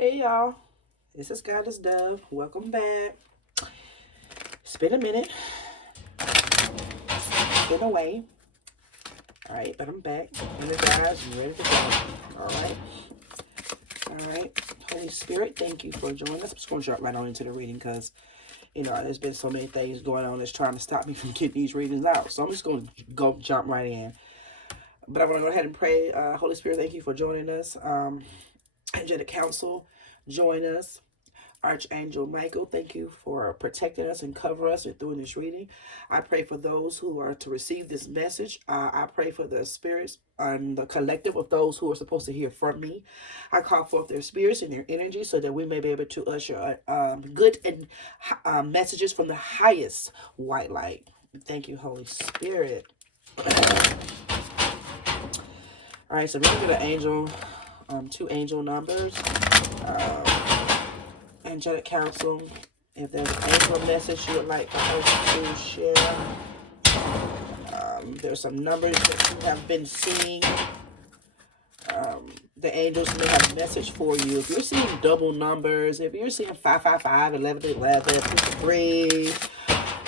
Hey y'all, this is Goddessdove. Welcome back. It's been a minute. Been away. Alright, but I'm back. And the guys ready to go. Alright. Alright. Holy Spirit, thank you for joining us. I'm just going to jump right on into the reading because, there's been so many things going on that's trying to stop me from getting these readings out. So I'm just going to jump right in. But I want to go ahead and pray. Holy Spirit, thank you for joining us. Angelic Council, join us. Archangel Michael, thank you for protecting us and cover us through this reading. I pray for those who are to receive this message. I pray for the spirits and the collective of those who are supposed to hear from me. I call forth their spirits and their energy so that we may be able to usher good and messages from the highest white light. Thank you, Holy Spirit. All right, so we're going to get an angel, two angel numbers. Angelic Council, if there's an angel message you would like for us to share, there's some numbers that you have been seeing. The angels may have a message for you. If you're seeing double numbers, if you're seeing 555, 1111, 53,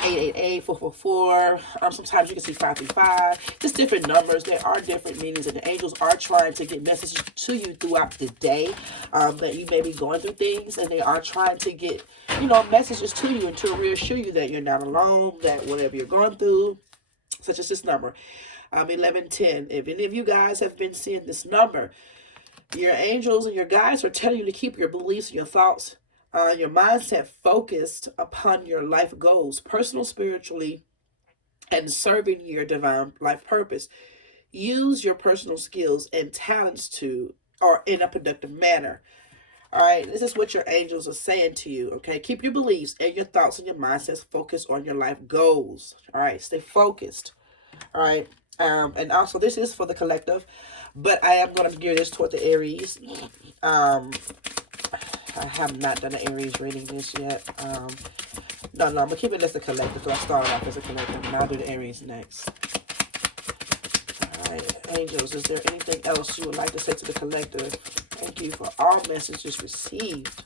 888, 444, sometimes you can see 535. Just different numbers. There are different meanings, and the angels are trying to get messages to you throughout the day, that you may be going through things, and they are trying to get, messages to you and to reassure you that you're not alone, that whatever you're going through, such as this number, 1110. If any of you guys have been seeing this number, your angels and your guides are telling you to keep your beliefs and your thoughts, your mindset focused upon your life goals, personal, spiritually, and serving your divine life purpose. Use your personal skills and talents or in a productive manner. All right, this is what your angels are saying to you, okay? Keep your beliefs and your thoughts and your mindsets focused on your life goals. All right, stay focused. All right, and also this is for the collective, but I am going to gear this toward the Aries. I have not done an Aries reading this yet. No, I'm going to keep it as the collective. So I started off as a collective, and I'll do the Aries next. All right, angels, is there anything else you would like to say to the collective? Thank you for all messages received.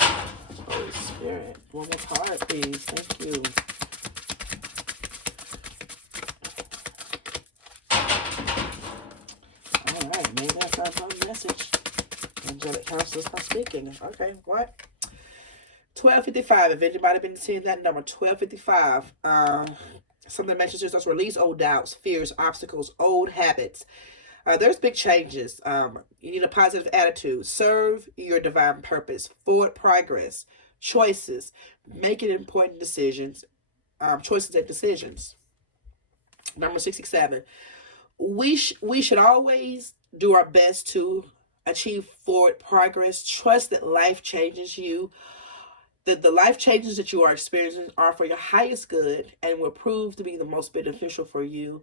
Holy Spirit, one more card, please. Thank you. All right, maybe that's not my message. Angelic Council is not speaking. Okay, what? 1255. If anybody been seeing that number, 1255. Some of the messages just release old doubts, fears, obstacles, old habits. There's big changes. You need a positive attitude. Serve your divine purpose. Forward progress. Choices. Making important decisions. Choices and decisions. Number 67. We should always do our best to achieve forward progress. Trust that life changes you. That the life changes that you are experiencing are for your highest good and will prove to be the most beneficial for you.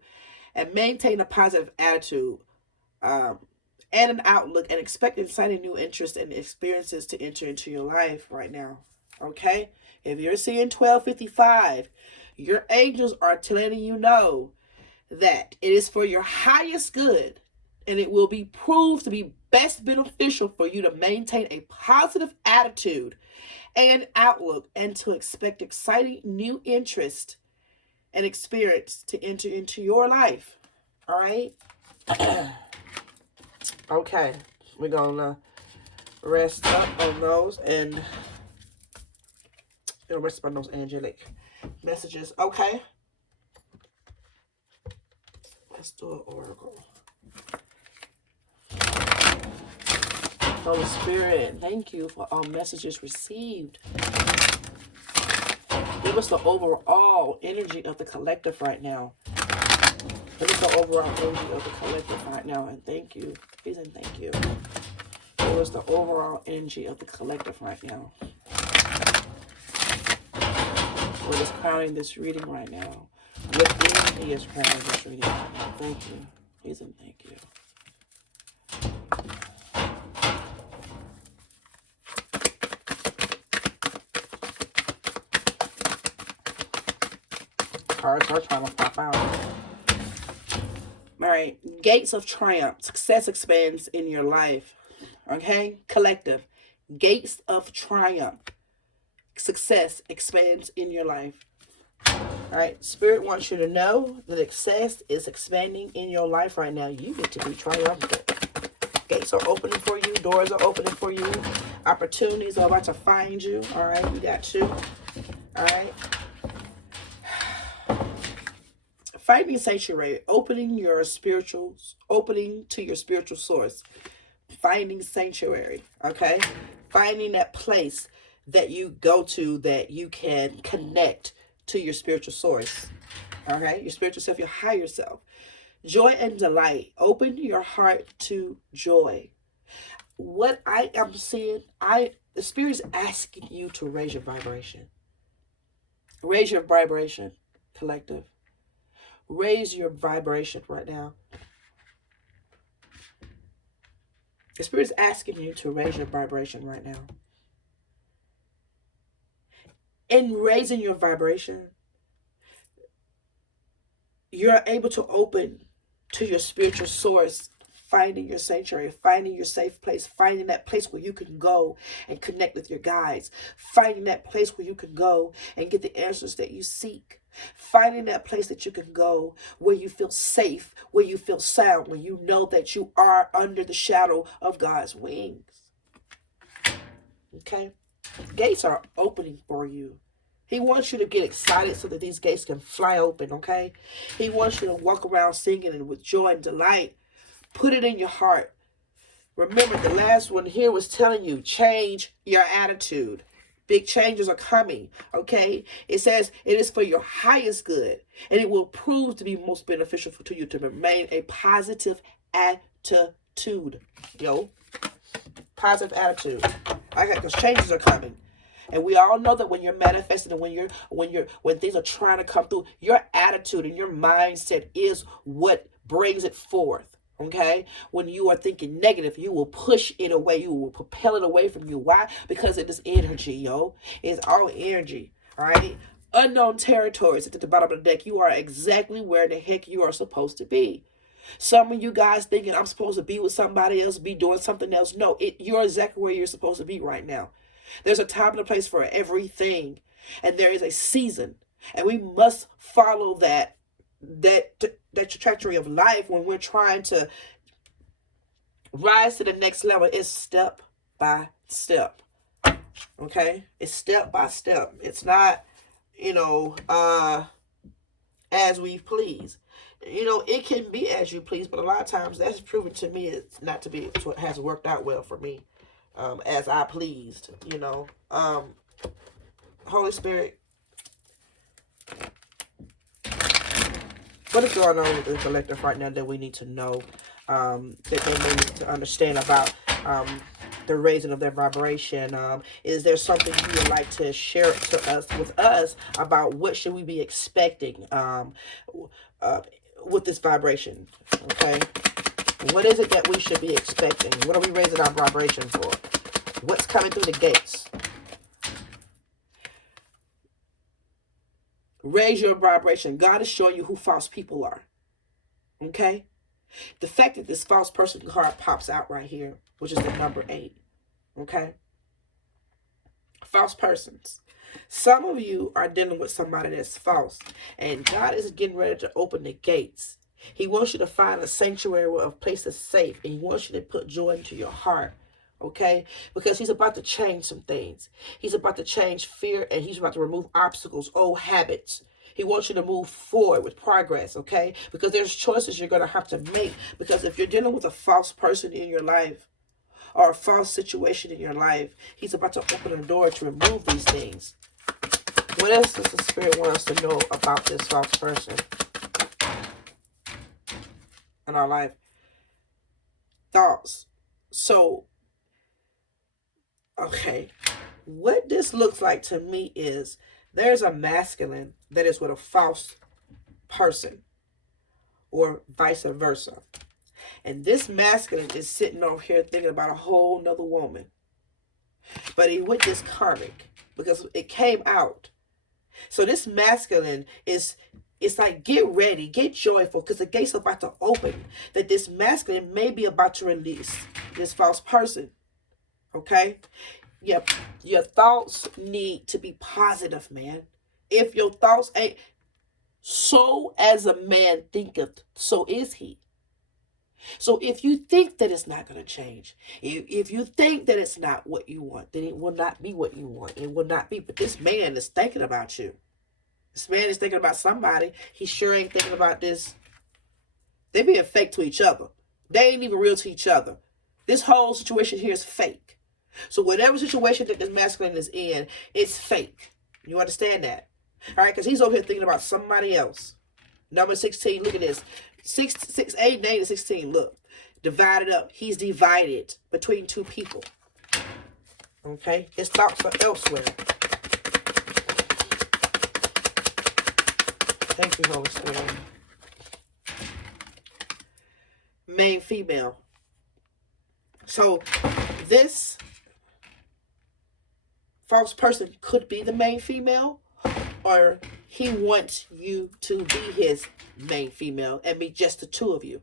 And maintain a positive attitude and an outlook, and expect exciting new interests and experiences to enter into your life right now. Okay? If you're seeing 1255, your angels are letting you know that it is for your highest good, and it will be proved to be best beneficial for you to maintain a positive attitude and outlook, and to expect exciting new interest and experience to enter into your life. All right? Okay. We're going to rest up on those and rest up on those angelic messages. Okay? Let's do an oracle. Holy Spirit, thank you for all messages received. Give us the overall energy of the collective right now. Give us the overall energy of the collective right now. And thank you. Please and thank you. Give us the overall energy of the collective right now. We're just crowning this reading right now. Within, he is crowning this reading right now. Thank you. Please and thank you. Cards are trying to pop out. All right. Gates of triumph. Success expands in your life. Okay? Collective. Gates of triumph. Success expands in your life. All right. Spirit wants you to know that success is expanding in your life right now. You need to be triumphant. Gates are opening for you. Doors are opening for you. Opportunities are about to find you. All right. You got two. All right. Finding sanctuary. Opening to your spiritual source. Finding sanctuary. Okay. Finding that place that you go to that you can connect to your spiritual source. Okay. Your spiritual self, your higher self. Joy and delight. Open your heart to joy. What I am seeing, the Spirit is asking you to raise your vibration. Raise your vibration, collective. Raise your vibration right now. The Spirit is asking you to raise your vibration right now. In raising your vibration, you're able to open to your spiritual source, finding your sanctuary, finding your safe place, finding that place where you can go and connect with your guides, finding that place where you can go and get the answers that you seek, finding that place that you can go where you feel safe, where you feel sound, where you know that you are under the shadow of God's wings. Okay? Gates are opening for you. He wants you to get excited so that these gates can fly open, okay? He wants you to walk around singing and with joy and delight. Put it in your heart. Remember, the last one here was telling you, change your attitude. Big changes are coming, okay? It says it is for your highest good, and it will prove to be most beneficial to you to remain a positive attitude. Positive attitude. Okay, because changes are coming. And we all know that when you're manifesting and when things are trying to come through, your attitude and your mindset is what brings it forth. Okay? When you are thinking negative, you will push it away. You will propel it away from you. Why? Because it is energy, It's all energy. All right? Unknown territories at the bottom of the deck. You are exactly where the heck you are supposed to be. Some of you guys thinking I'm supposed to be with somebody else, be doing something else. No, you're exactly where you're supposed to be right now. There's a time and a place for everything. And there is a season. And we must follow that trajectory of life when we're trying to rise to the next level. It's step by step. Okay? It's step by step. It's not, as we please. It can be as you please, but a lot of times that's proven to me it's not to be what has worked out well for me. As I pleased, Holy Spirit, what is going on with the collective right now that we need to know, that they need to understand about the raising of their vibration? Is there something you would like to share with us about what should we be expecting with this vibration? Okay. What is it that we should be expecting? What are we raising our vibration for? What's coming through the gates? Raise your vibration. God is showing you who false people are. Okay? The fact that this false person card pops out right here, which is the number 8. Okay? False persons. Some of you are dealing with somebody that's false. And God is getting ready to open the gates. He wants you to find a sanctuary or a place that's safe. And he wants you to put joy into your heart. Okay? Because he's about to change some things. He's about to change fear, and he's about to remove obstacles, old habits. He wants you to move forward with progress, okay? Because there's choices you're going to have to make. Because if you're dealing with a false person in your life or a false situation in your life, he's about to open a door to remove these things. What else does the Spirit want us to know about this false person in our life? Thoughts. So, okay, what this looks like to me is there's a masculine that is with a false person or vice versa. And this masculine is sitting over here thinking about a whole nother woman. But he with this karmic because it came out. So this masculine it's like, get ready, get joyful, because the gates are about to open. That this masculine may be about to release this false person. Okay? Your thoughts need to be positive, man. If your thoughts ain't, so as a man thinketh, so is he. So if you think that it's not going to change, if you think that it's not what you want, then it will not be what you want. It will not be. But this man is thinking about you. This man is thinking about somebody. He sure ain't thinking about this. They being fake to each other. They ain't even real to each other. This whole situation here is fake. So whatever situation that this masculine is in, it's fake. You understand that? All right, because he's over here thinking about somebody else. Number 16, look at this. 8, 8, and 16, look. Divided up. He's divided between two people. Okay? His thoughts are elsewhere. Thank you, Holy Spirit. Main female. So this false person could be the main female, or he wants you to be his main female and be just the two of you.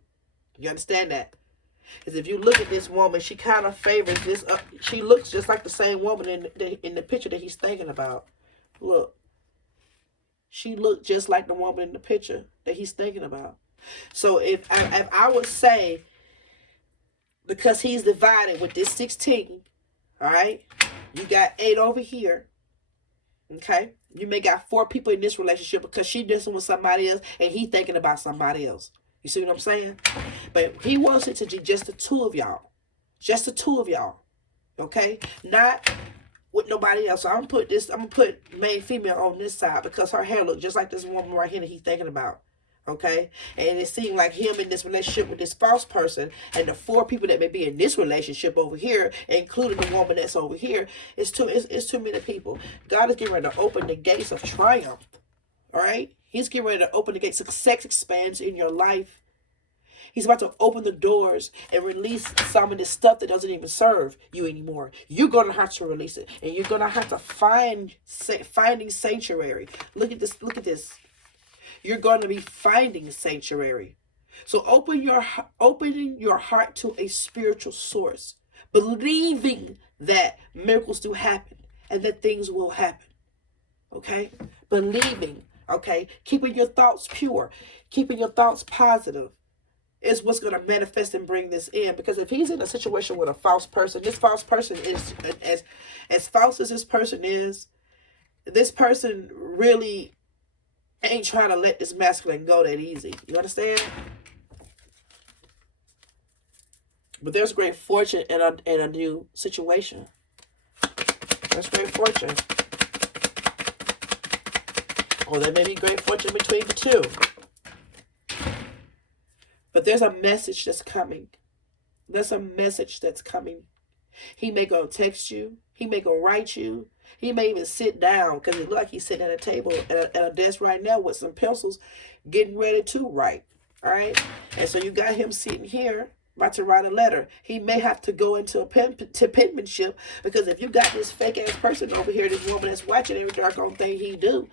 You understand that? Because if you look at this woman, she kind of favors this. She looks just like the same woman in the picture that he's thinking about. Look. She looked just like the woman in the picture that he's thinking about. So if I would say, because he's divided with this 16, all right, you got 8 over here, okay? You may got 4 people in this relationship because she dancing with somebody else and he thinking about somebody else. You see what I'm saying? But he wants it to be just the two of y'all. Just the two of y'all, okay? Not with nobody else. So I'm gonna put main female on this side because her hair look just like this woman right here that he's thinking about. Okay? And it seemed like him in this relationship with this false person and the 4 people that may be in this relationship over here, including the woman that's over here, it's too many people. God is getting ready to open the gates of triumph. All right? He's getting ready to open the gates. Success expands in your life. He's about to open the doors and release some of this stuff that doesn't even serve you anymore. You're going to have to release it. And you're going to have to finding sanctuary. Look at this. Look at this. You're going to be finding sanctuary. So opening your heart to a spiritual source. Believing that miracles do happen and that things will happen. Okay? Believing. Okay? Keeping your thoughts pure. Keeping your thoughts positive is what's going to manifest and bring this in. Because if he's in a situation with a false person, this false person is, as false as this person is, this person really ain't trying to let this masculine go that easy. You understand? But there's great fortune in a new situation. There's great fortune. Or there may be great fortune between the two. But there's a message that's coming. There's a message that's coming. He may go text you. He may go write you. He may even sit down, because it looks like he's sitting at a table, at a desk right now with some pencils, getting ready to write. All right? And so you got him sitting here, about to write a letter. He may have to go into penmanship, because if you got this fake-ass person over here, this woman that's watching every dark on thing he do,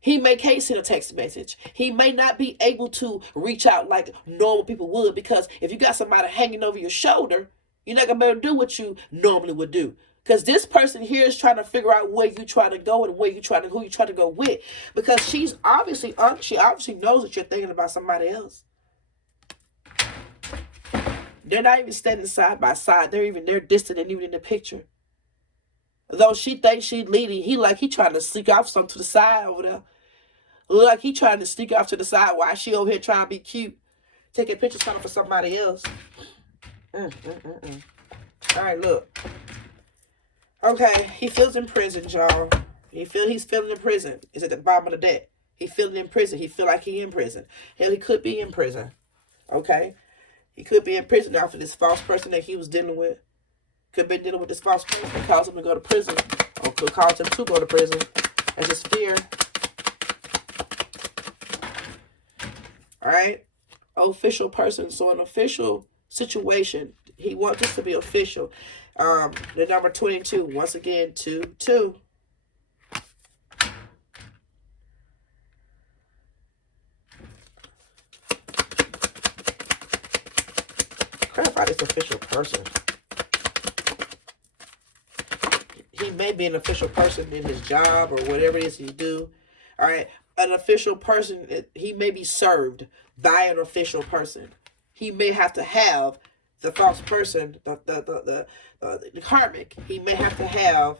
he can't send a text message. He may not be able to reach out like normal people would, because if you got somebody hanging over your shoulder, you're not going to be able to do what you normally would do. Because this person here is trying to figure out where you trying to go and who you trying to go with. Because she obviously knows that you're thinking about somebody else. They're not even standing side by side. They're distant and even in the picture. Though she thinks she's leading, he trying to sneak off something to the side over there. Look like he trying to sneak off to the side while she over here trying to be cute, taking pictures for somebody else. All right, look. Okay, he feels in prison, y'all. He's feeling in prison. It's at the bottom of the deck. He feeling in prison. He feel like he in prison. Hell, he could be in prison. Okay? He could be in prison after this false person that he was dealing with. Could be dealing with this false person that caused him to go to prison. Or could cause him to go to prison. That's his fear. Alright? Official person. So an official situation. He wants this to be official. The number 22. Once again, 2. Clarify this official person. he may be an official person in his job or whatever it is he do. All right, an official person, he may be served by an official person. He may have to have the false person, the karmic. He may have to have,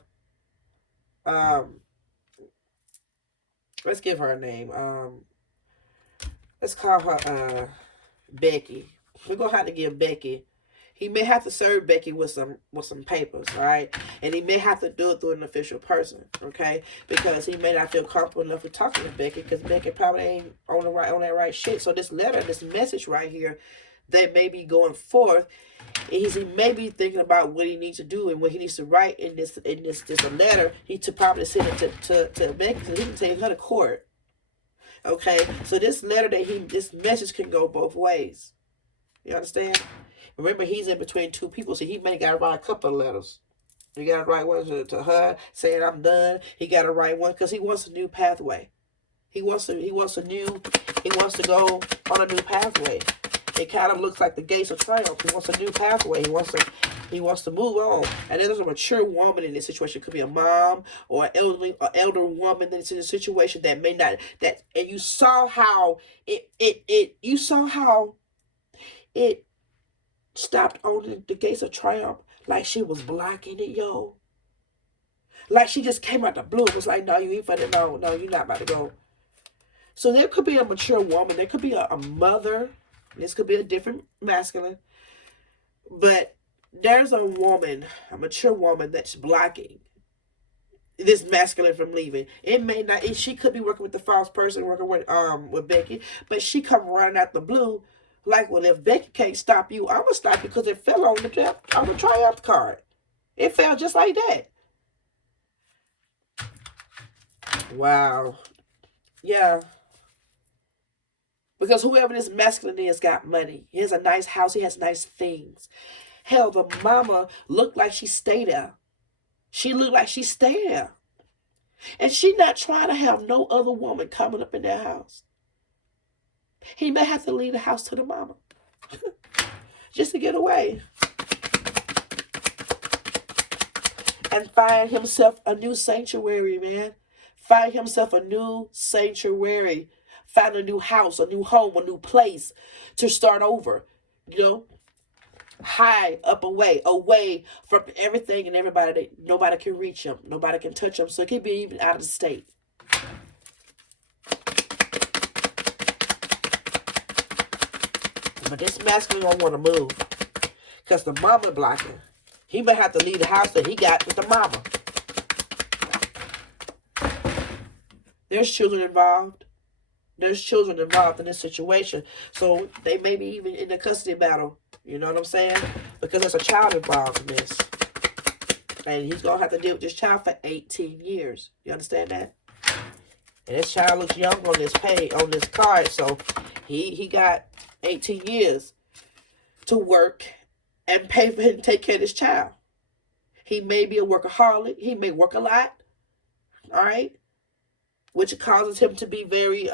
let's give her a name. Let's call her Becky. We're gonna have to give Becky. He may have to serve Becky with some papers, all right? And he may have to do it through an official person, okay? Because he may not feel comfortable enough with talking to Becky, because Becky probably ain't on that right shit. So this letter, this message right here, that may be going forth, he may be thinking about what he needs to do and what he needs to write in this letter. He to probably send it to Becky, so he can take her to court. Okay, so this letter this message can go both ways. You understand? Remember, he's in between two people, so he may got to write a couple of letters. He got to write one to her saying I'm done. He got to write one because he wants a new pathway. He wants to go on a new pathway. It kind of looks like the gates of triumph. He wants a new pathway. He wants to move on. And there's a mature woman in this situation. It could be a mom or an elder woman that's in a situation that may not, and you saw how it stopped on the gates of triumph, like she was blocking it, yo. Like she just came out the blue. It was like, no, you ain't finna, no, you're not about to go. So there could be a mature woman. There could be a mother. This could be a different masculine. But there's a woman, a mature woman, that's blocking this masculine from leaving. It may not, she could be working with the false person, working with Becky, but she come running out the blue. Like, well, if Becky can't stop you, I'm going to stop you because it fell on the triumph card. It fell just like that. Wow. Yeah. Because whoever this masculine is got money. He has a nice house. He has nice things. Hell, the mama looked like she stayed there. She looked like she stayed there. And she not trying to have no other woman coming up in their house. He may have to leave the house to the mama. Just to get away. And find himself a new sanctuary, man. Find himself a new sanctuary. Find a new house, a new home, a new place to start over. You know? High up away from everything and everybody. Nobody can reach him. Nobody can touch him. So it could be even out of the state. But this masculine don't want to move. Because the mama blocking. He may have to leave the house that he got with the mama. There's children involved. There's children involved in this situation. So they may be even in the custody battle. You know what I'm saying? Because there's a child involved in this. And he's going to have to deal with this child for 18 years. You understand that? And this child looks young on this card. So he got 18 years to work and pay for him to take care of this child. He may be a workaholic. He may work a lot. All right? Which causes him to be very,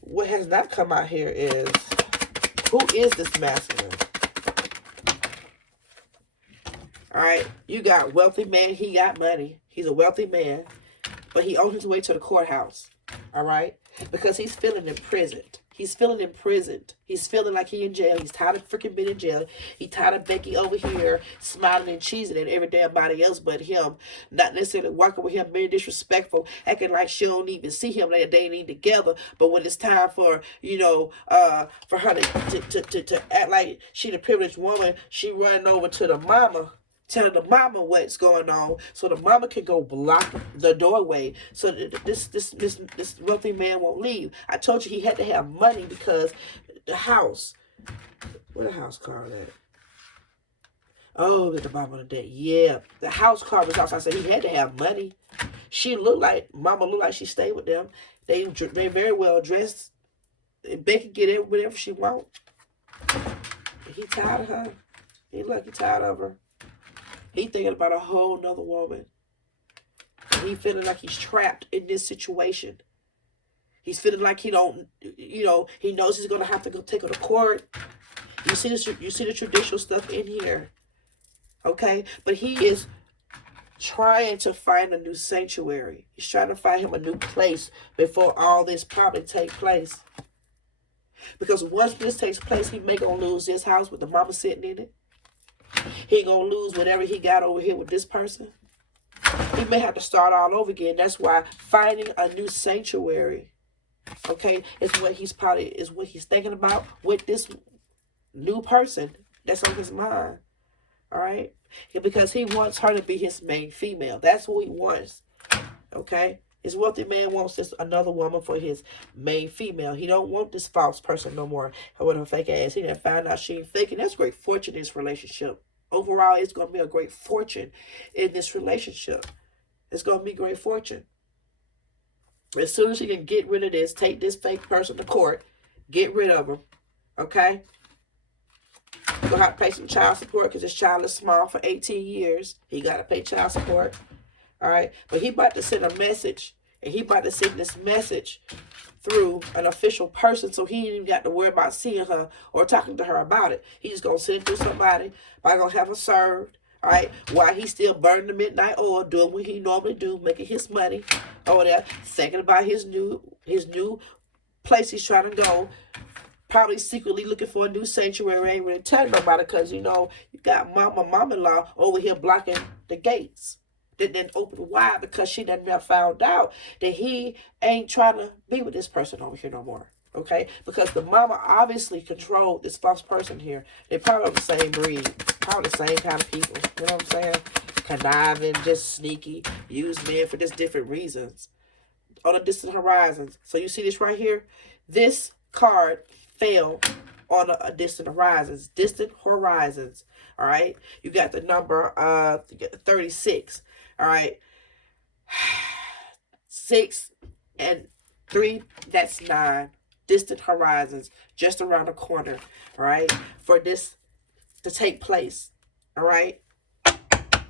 what has not come out here is, who is this masculine? All right? You got wealthy man. He got money. He's a wealthy man. But he on his way to the courthouse. All right? Because he's feeling imprisoned. He's feeling imprisoned. He's feeling like he in jail. He's tired of freaking being in jail. He's tired of Becky over here smiling and cheesing at every damn body else but him. Not necessarily working with him, being disrespectful, acting like she don't even see him, that they ain't together. But when it's time for, for her to act like she the privileged woman, she running over to the mama, telling the mama what's going on, so the mama can go block the doorway, so that this wealthy man won't leave. I told you he had to have money because the house, where the house card at? Oh, at the bottom of the deck. Yeah, the house card was outside. I said he had to have money. Mama looked like she stayed with them. They very well dressed. Becky get it whatever she want. He tired of her. He tired of her. He thinking about a whole nother woman. He feeling like he's trapped in this situation. He's feeling like he don't, he knows he's gonna have to go take her to court. You see the traditional stuff in here. Okay? But he is trying to find a new sanctuary. He's trying to find him a new place before all this probably take place. Because once this takes place, he may gonna lose this house with the mama sitting in it. He gonna lose whatever he got over here with this person. He may have to start all over again. That's why finding a new sanctuary, okay, is what he's thinking about with this new person that's on his mind. All right, because he wants her to be his main female. That's what he wants. Okay, his wealthy man wants this another woman for his main female. He don't want this false person no more. With her fake ass, he done found out she ain't fake, and that's great fortune in this relationship. Overall, it's gonna be a great fortune in this relationship. It's gonna be great fortune. As soon as he can get rid of this, take this fake person to court, get rid of him. Okay. You're going to have to pay some child support because this child is small for 18 years. He got to pay child support. All right. But he about to send a message. And he about to send this message through an official person. So he ain't even got to worry about seeing her or talking to her about it. He's just going to send it through somebody. Probably going to have her served. All right. While he's still burning the midnight oil, doing what he normally do, making his money over there, thinking about his new place he's trying to go. Probably secretly looking for a new sanctuary. Ain't really telling nobody because, you got mom-in-law over here blocking the gates. That then open wide because she done found out that he ain't trying to be with this person over here no more. Okay? Because the mama obviously controlled this false person here. They probably the same breed. Probably the same kind of people. You know what I'm saying? Conniving, just sneaky. Use men for just different reasons. On the distant horizons. So you see this right here? This card fell on a distant horizons. Distant horizons. All right? You got the number 36. All right? 6 and 3, that's 9. Distant horizons. Just around the corner. All right? For this to take place. All right?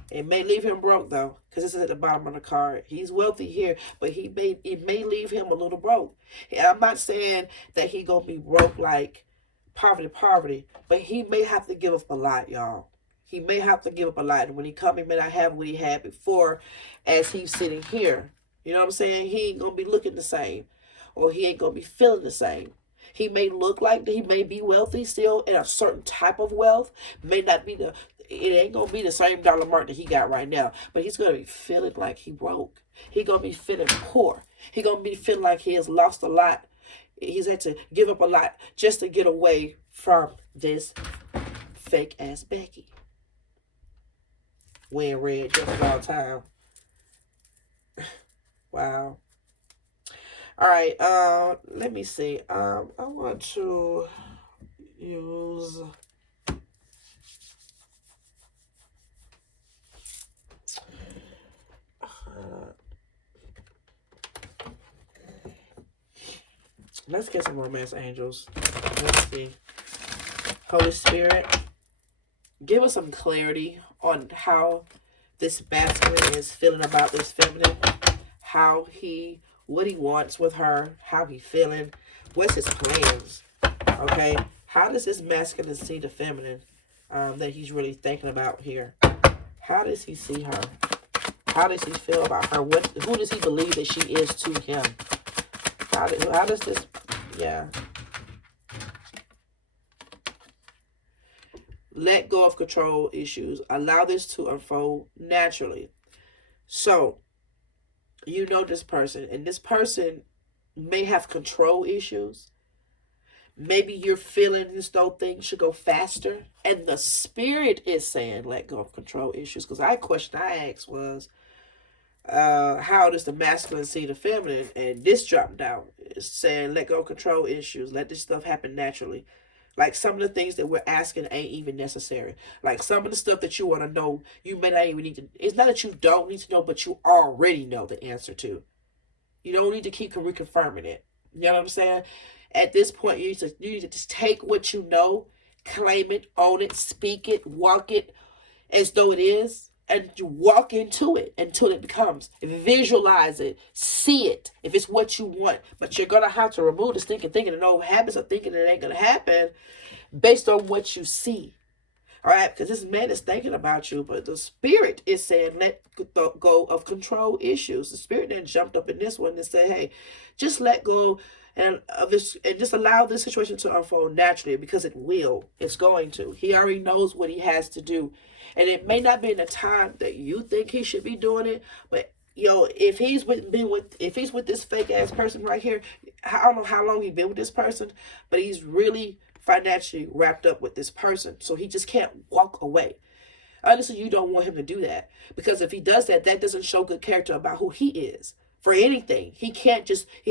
It may leave him broke though, because this is at the bottom of the card. He's wealthy here, but it may leave him a little broke. And I'm not saying that he gonna be broke like poverty, but he may have to give up a lot, y'all. He may have to give up a lot. And when he come, he may not have what he had before as he's sitting here. You know what I'm saying? He ain't gonna be looking the same, or he ain't gonna be feeling the same. He may look like he may be wealthy still in a certain type of wealth. May not be it ain't gonna be the same dollar mark that he got right now, but he's gonna be feeling like he broke. He gonna be feeling poor. He gonna be feeling like he has lost a lot. He's had to give up a lot just to get away from this fake ass Becky. Wearing red just about time. Wow. All right. Let me see. I want to use. Let's get some romance angels. Let's see. Holy Spirit, give us some clarity on how this masculine is feeling about this feminine. What he wants with her. How he feeling. What's his plans? Okay. How does this masculine see the feminine that he's really thinking about here? How does he see her? How does he feel about her? Who does he believe that she is to him? How does this, yeah. Let go of control issues. Allow this to unfold naturally. So, you know this person, and this person may have control issues. Maybe you're feeling as though things should go faster. And the spirit is saying, let go of control issues. Because the question I asked was, how does the masculine see the feminine? And this dropped down. It's saying, let go of control issues. Let this stuff happen naturally. Like some of the things that we're asking ain't even necessary. Like some of the stuff that you want to know, you may not even need to. It's not that you don't need to know, but you already know the answer to. You don't need to keep reconfirming it. You know what I'm saying? At this point, you need to just take what you know, claim it, own it, speak it, walk it as though it is, and you walk into it until it becomes. Visualize it, see it, if it's what you want. But you're going to have to remove the stinking thinking and old habits of thinking it ain't going to happen based on what you see. All right, because this man is thinking about you, but the spirit is saying let go of control issues. The spirit then jumped up in this one and said, hey, just let go and of this, and just allow this situation to unfold naturally, because it will. It's going to. He already knows what he has to do, and it may not be in the time that you think he should be doing it, but if he's with this fake ass person right here, I don't know how long he's been with this person, but he's really financially wrapped up with this person, so he just can't walk away. Honestly, you don't want him to do that, because if he does that, that doesn't show good character about who he is. For anything, he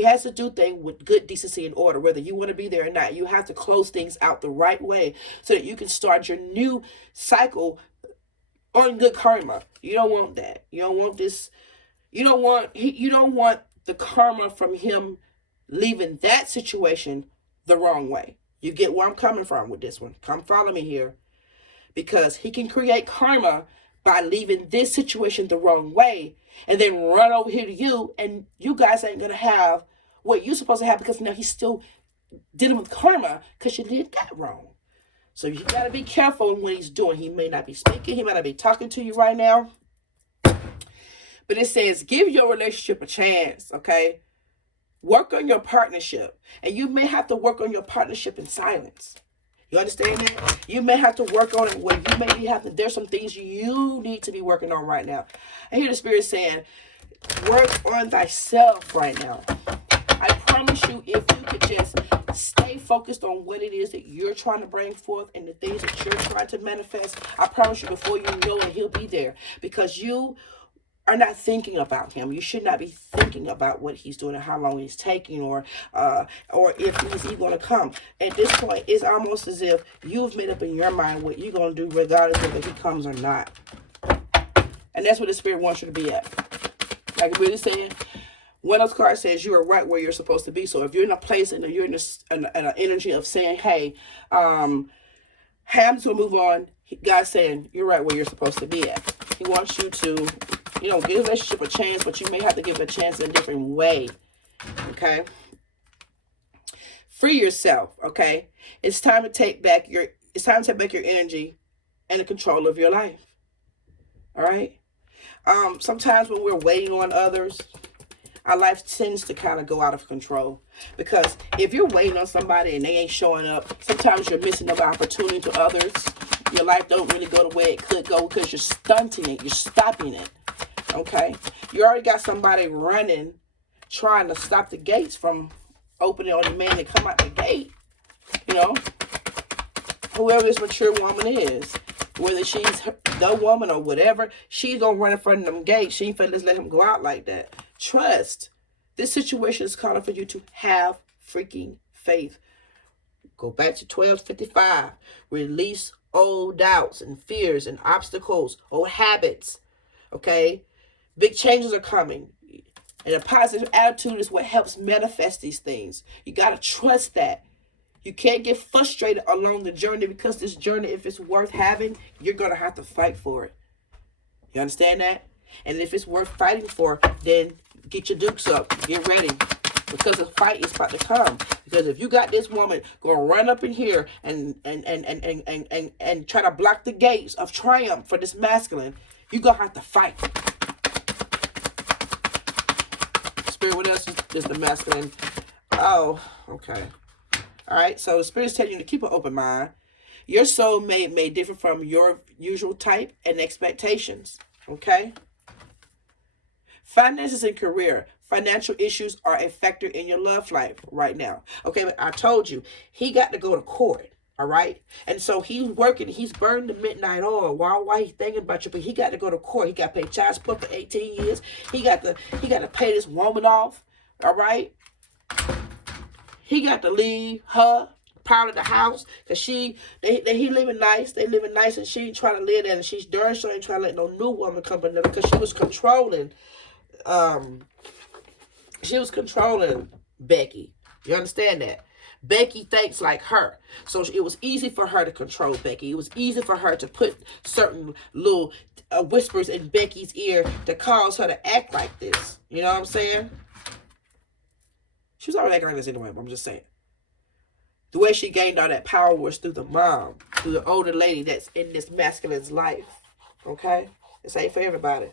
has to do things with good decency and order, whether you want to be there or not. You have to close things out the right way so that you can start your new cycle on good karma. You don't want that. You don't want this. You don't want the karma from him leaving that situation the wrong way. You get where I'm coming from with this one. Come follow me here. Because he can create karma by leaving this situation the wrong way and then run over here to you, and you guys ain't going to have what you're supposed to have, because now he's still dealing with karma because you did that wrong. So you got to be careful in what he's doing. He may not be speaking. He might not be talking to you right now. But it says, give your relationship a chance, okay? Work on your partnership. And you may have to work on your partnership in silence. You understand that? You may have to work on it where you may have to, there's some things you need to be working on right now. I hear the Spirit saying, work on thyself right now. I promise you, if you could just stay focused on what it is that you're trying to bring forth and the things that you're trying to manifest, I promise you, before you know it, he'll be there. Because you are not thinking about him. You should not be thinking about what he's doing and how long he's taking, or if he's even going to come. At this point, it's almost as if you've made up in your mind what you're going to do regardless of if he comes or not. And that's what the Spirit wants you to be at. Like I'm really saying, one of those cards says you are right where you're supposed to be. So if you're in a place and you're in an energy of saying, hey, I'm just going to move on, God's saying you're right where you're supposed to be at. He wants you to give a relationship a chance, but you may have to give it a chance in a different way. Okay? Free yourself, okay? It's time to take back your energy and the control of your life. All right? Sometimes when we're waiting on others, our life tends to kind of go out of control. Because if you're waiting on somebody and they ain't showing up, sometimes you're missing an opportunity to others. Your life don't really go the way it could go because you're stunting it. You're stopping it. Okay? You already got somebody running, trying to stop the gates from opening on the man to come out the gate. Whoever this mature woman is, whether she's the woman or whatever, she's going to run in front of them gates. She ain't finna just let him go out like that. Trust. This situation is calling for you to have freaking faith. Go back to 1255. Release old doubts and fears and obstacles, old habits. Okay? Big changes are coming. And a positive attitude is what helps manifest these things. You got to trust that. You can't get frustrated along the journey, because this journey, if it's worth having, you're going to have to fight for it. You understand that? And if it's worth fighting for, then get your dukes up. Get ready. Because the fight is about to come. Because if you got this woman going to run up in here and try to block the gates of triumph for this masculine, you're going to have to fight. Spirit, what else is the masculine? Oh, okay. All right, so the Spirit is telling you to keep an open mind. Your soul may differ from your usual type and expectations, okay? Finances and career. Financial issues are a factor in your love life right now. Okay, but I told you, he got to go to court, all right? And so he's working. He's burned the midnight oil while he's thinking about you, but he got to go to court. He got to pay child support for 18 years. He got to pay this woman off, all right? He got to leave her part of the house because he living nice. They living nice, and she ain't trying to live there. And she's darn sure ain't trying to let no new woman come in there because she was controlling. She was controlling Becky. You understand that? Becky thinks like her. So it was easy for her to control Becky. It was easy for her to put certain little whispers in Becky's ear to cause her to act like this. You know what I'm saying? She was already acting like this anyway, but I'm just saying. The way she gained all that power was through the mom, through the older lady that's in this masculine's life. Okay? This ain't for everybody.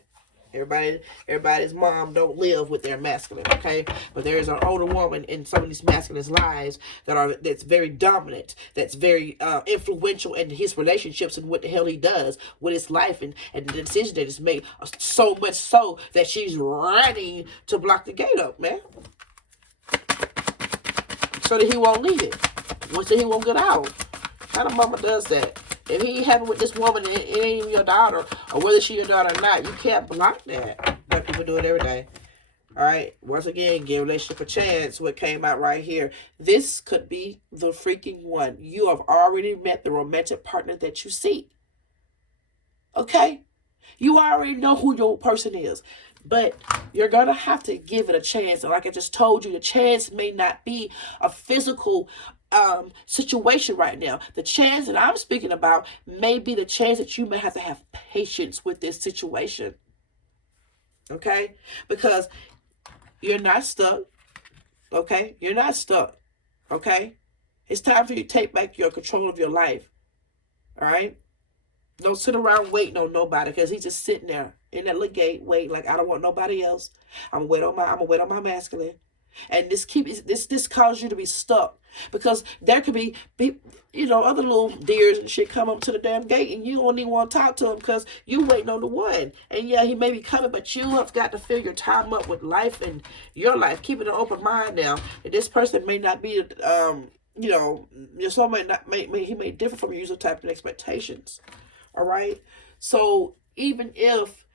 Everybody's mom don't live with their masculine, okay? But there is an older woman in some of these masculines' lives that's very dominant, that's very influential in his relationships and what the hell he does with his life and the decision that is made. So much so that she's running to block the gate up, man, so that he won't leave it. Once he won't get out. How the mama does that? If he ain't having with this woman, it ain't even your daughter, or whether she your daughter or not, you can't block that. But people do it every day. All right. Once again, give relationship a chance. What came out right here. This could be the freaking one. You have already met the romantic partner that you seek. Okay? You already know who your person is. But you're going to have to give it a chance. And like I just told you, the chance may not be a physical situation right now. The chance that I'm speaking about may be the chance that you may have to have patience with this situation. Okay? Because you're not stuck. Okay? You're not stuck. Okay? It's time for you to take back your control of your life. All right? Don't sit around waiting on nobody, because he's just sitting there in that little gate waiting like, I don't want nobody else. I'm gonna wait on my masculine. And this causes you to be stuck, because there could be other little deers and shit come up to the damn gate, and you don't even want to talk to them because you waiting on the one. And yeah, he may be coming, but you have got to fill your time up with life and your life, keeping an open mind now. And this person may not be your soulmate he may differ from your usual type of expectations. All right. So even if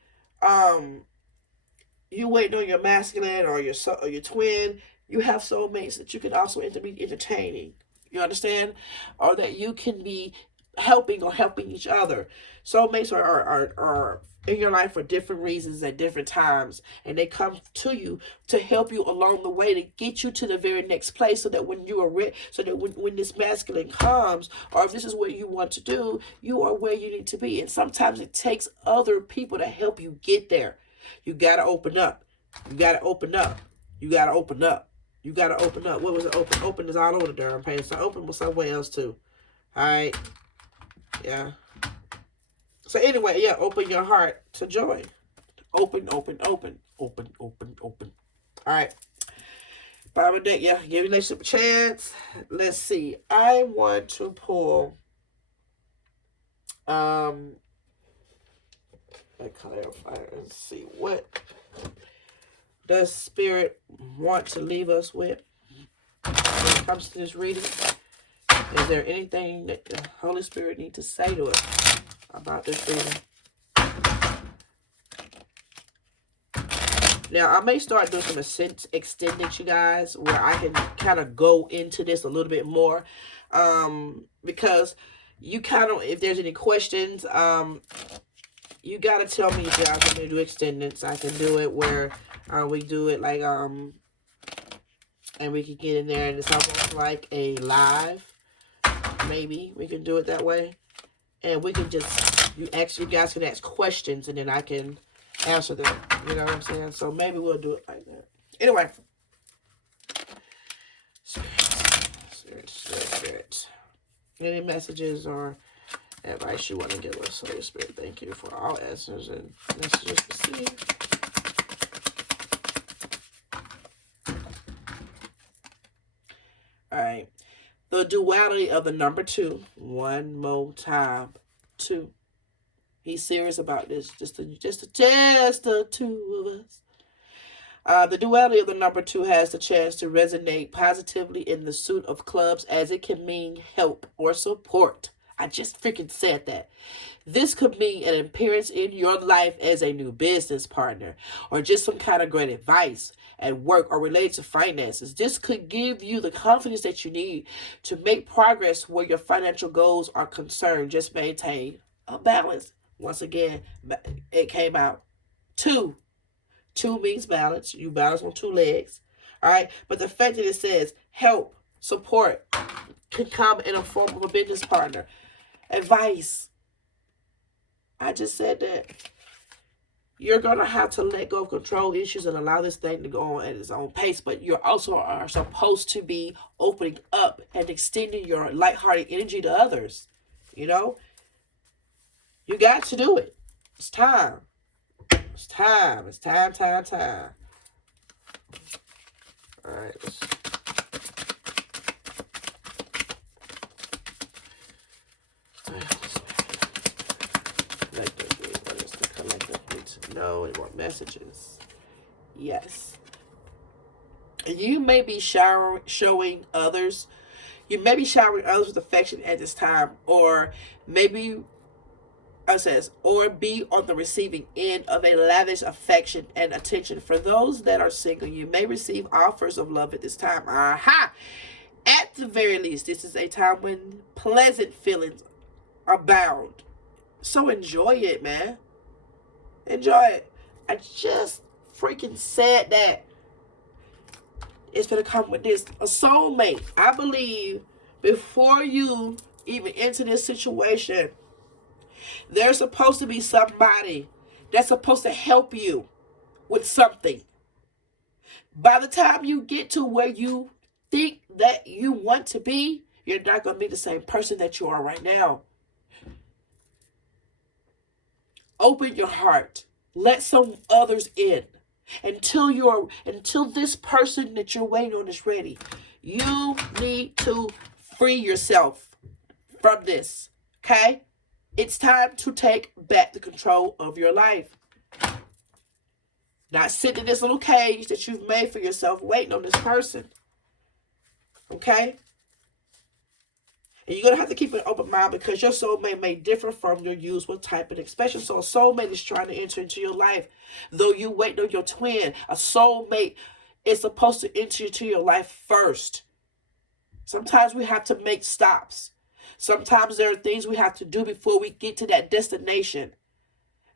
you waiting on your masculine or your twin, you have soulmates that you can also be entertaining. You understand? Or that you can be helping each other. Soulmates are in your life for different reasons at different times, and they come to you to help you along the way to get you to the very next place, so that when you are ready, so that when this masculine comes, or if this is what you want to do, you are where you need to be. And sometimes it takes other people to help you get there. You gotta open up. You gotta open up. You gotta open up. You gotta open up. What was it? Open. Open is all over the darn page. So open was somewhere else too. All right. Yeah. So anyway, yeah, open your heart to joy. Open, open, open. Open, open, open. All right. Barbara Deck, yeah, give relationship a chance. Let's see. I want to pull a clarifier and see what does Spirit want to leave us with when it comes to this reading. Is there anything that the Holy Spirit needs to say to us about this reading? Now, I may start doing some extending, you guys, where I can kind of go into this a little bit more. Because you kind of, if there's any questions, you got to tell me if you guys want me to do extendings. I can do it where we do it like, and we can get in there and it's almost like a live. Maybe we can do it that way. And we can just, you guys can ask questions and then I can answer them. You know what I'm saying? So maybe we'll do it like that. Anyway. Spirit. Any messages or advice you want to give us? Holy Spirit, thank you for all answers and messages received. All right. The duality of the number 2. One more time. 2. He's serious about this. Just the two of us. The duality of the number 2 has the chance to resonate positively in the suit of clubs, as it can mean help or support. I just freaking said that. This could mean an appearance in your life as a new business partner, or just some kind of great advice at work or related to finances. This could give you the confidence that you need to make progress where your financial goals are concerned. Just maintain a balance. Once again, it came out 2. 2 means balance. You balance on 2 legs. All right. But the fact that it says help, support, can come in a form of a business partner. Advice. I just said that. You're going to have to let go of control issues and allow this thing to go on at its own pace. But you also are supposed to be opening up and extending your lighthearted energy to others. You know? You got to do it. It's time. It's time. It's time. All right. What is the collective need to know and what messages? Yes. You may be showing others. You may be showering others with affection at this time, or maybe or be on the receiving end of a lavish affection and attention. For those that are single, you may receive offers of love at this time. Aha! At the very least, this is a time when pleasant feelings abound. So enjoy it, man. Enjoy it. I just freaking said that. It's going to come with this. A soulmate. I believe before you even enter this situation, there's supposed to be somebody that's supposed to help you with something. By the time you get to where you think that you want to be, you're not going to be the same person that you are right now. Open your heart. Let some others in. Until this person that you're waiting on is ready. You need to free yourself from this. Okay? It's time to take back the control of your life. Not sitting in this little cage that you've made for yourself waiting on this person. Okay? And you're going to have to keep an open mind because your soulmate may differ from your usual type of expression. So a soulmate is trying to enter into your life. Though you wait on your twin, a soulmate is supposed to enter into your life first. Sometimes we have to make stops. Sometimes there are things we have to do before we get to that destination.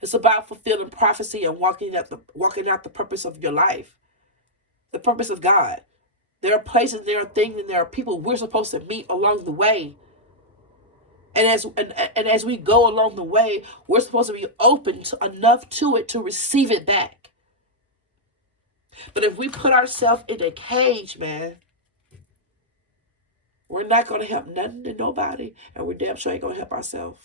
It's about fulfilling prophecy and walking out the purpose of your life. The purpose of God. There are places, there are things, and there are people we're supposed to meet along the way. And as we go along the way, we're supposed to be open enough to it to receive it back. But if we put ourselves in a cage, man, we're not going to help nothing to nobody, and we're damn sure ain't going to help ourselves.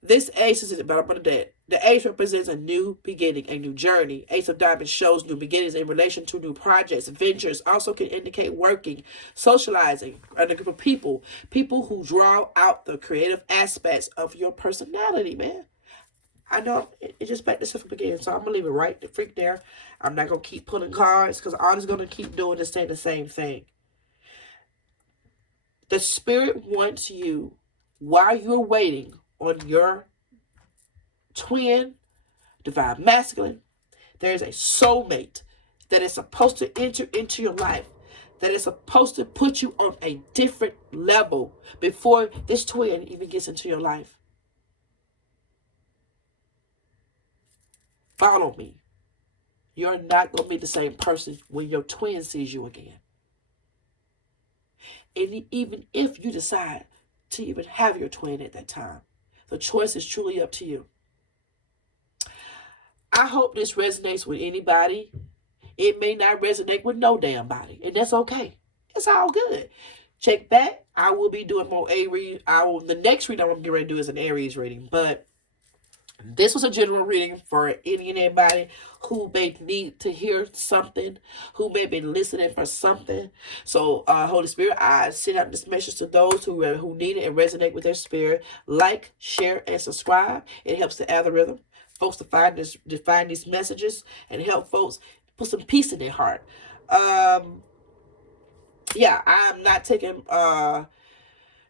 This ace is at the bottom of the deck. The ace represents a new beginning, a new journey. Ace of Diamonds shows new beginnings in relation to new projects. Ventures also can indicate working, socializing, and a group of people who draw out the creative aspects of your personality, man. I know it just backed this up again, so I'm going to leave it right the freak there. I'm not going to keep pulling cards because I'm just going to keep doing this saying the same thing. The spirit wants you, while you're waiting on your twin, divine masculine, there is a soulmate that is supposed to enter into your life, that is supposed to put you on a different level before this twin even gets into your life. Follow me. You're not going to be the same person when your twin sees you again. And even if you decide to even have your twin at that time, the choice is truly up to you. I hope this resonates with anybody. It may not resonate with no damn body, and that's okay. It's all good. Check back. I will be doing more Aries. The next reading I'm going to get ready to do is an Aries reading, but this was a general reading for any and everybody who may need to hear something, who may be listening for something. So, Holy Spirit, I send out this message to those who need it and resonate with their spirit. Like, share, and subscribe. It helps the algorithm, folks, to find these messages and help folks put some peace in their heart. Yeah, I'm not taking...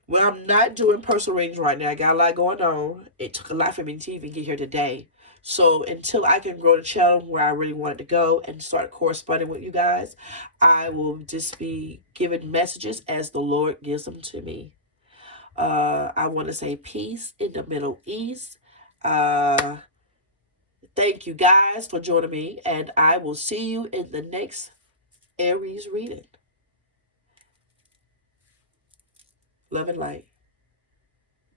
Well, I'm not doing personal readings right now. I got a lot going on. It took a lot for me to even get here today. So until I can grow the channel where I really wanted to go and start corresponding with you guys, I will just be giving messages as the Lord gives them to me. I want to say peace in the Middle East. Thank you guys for joining me, and I will see you in the next Aries reading. Love and light.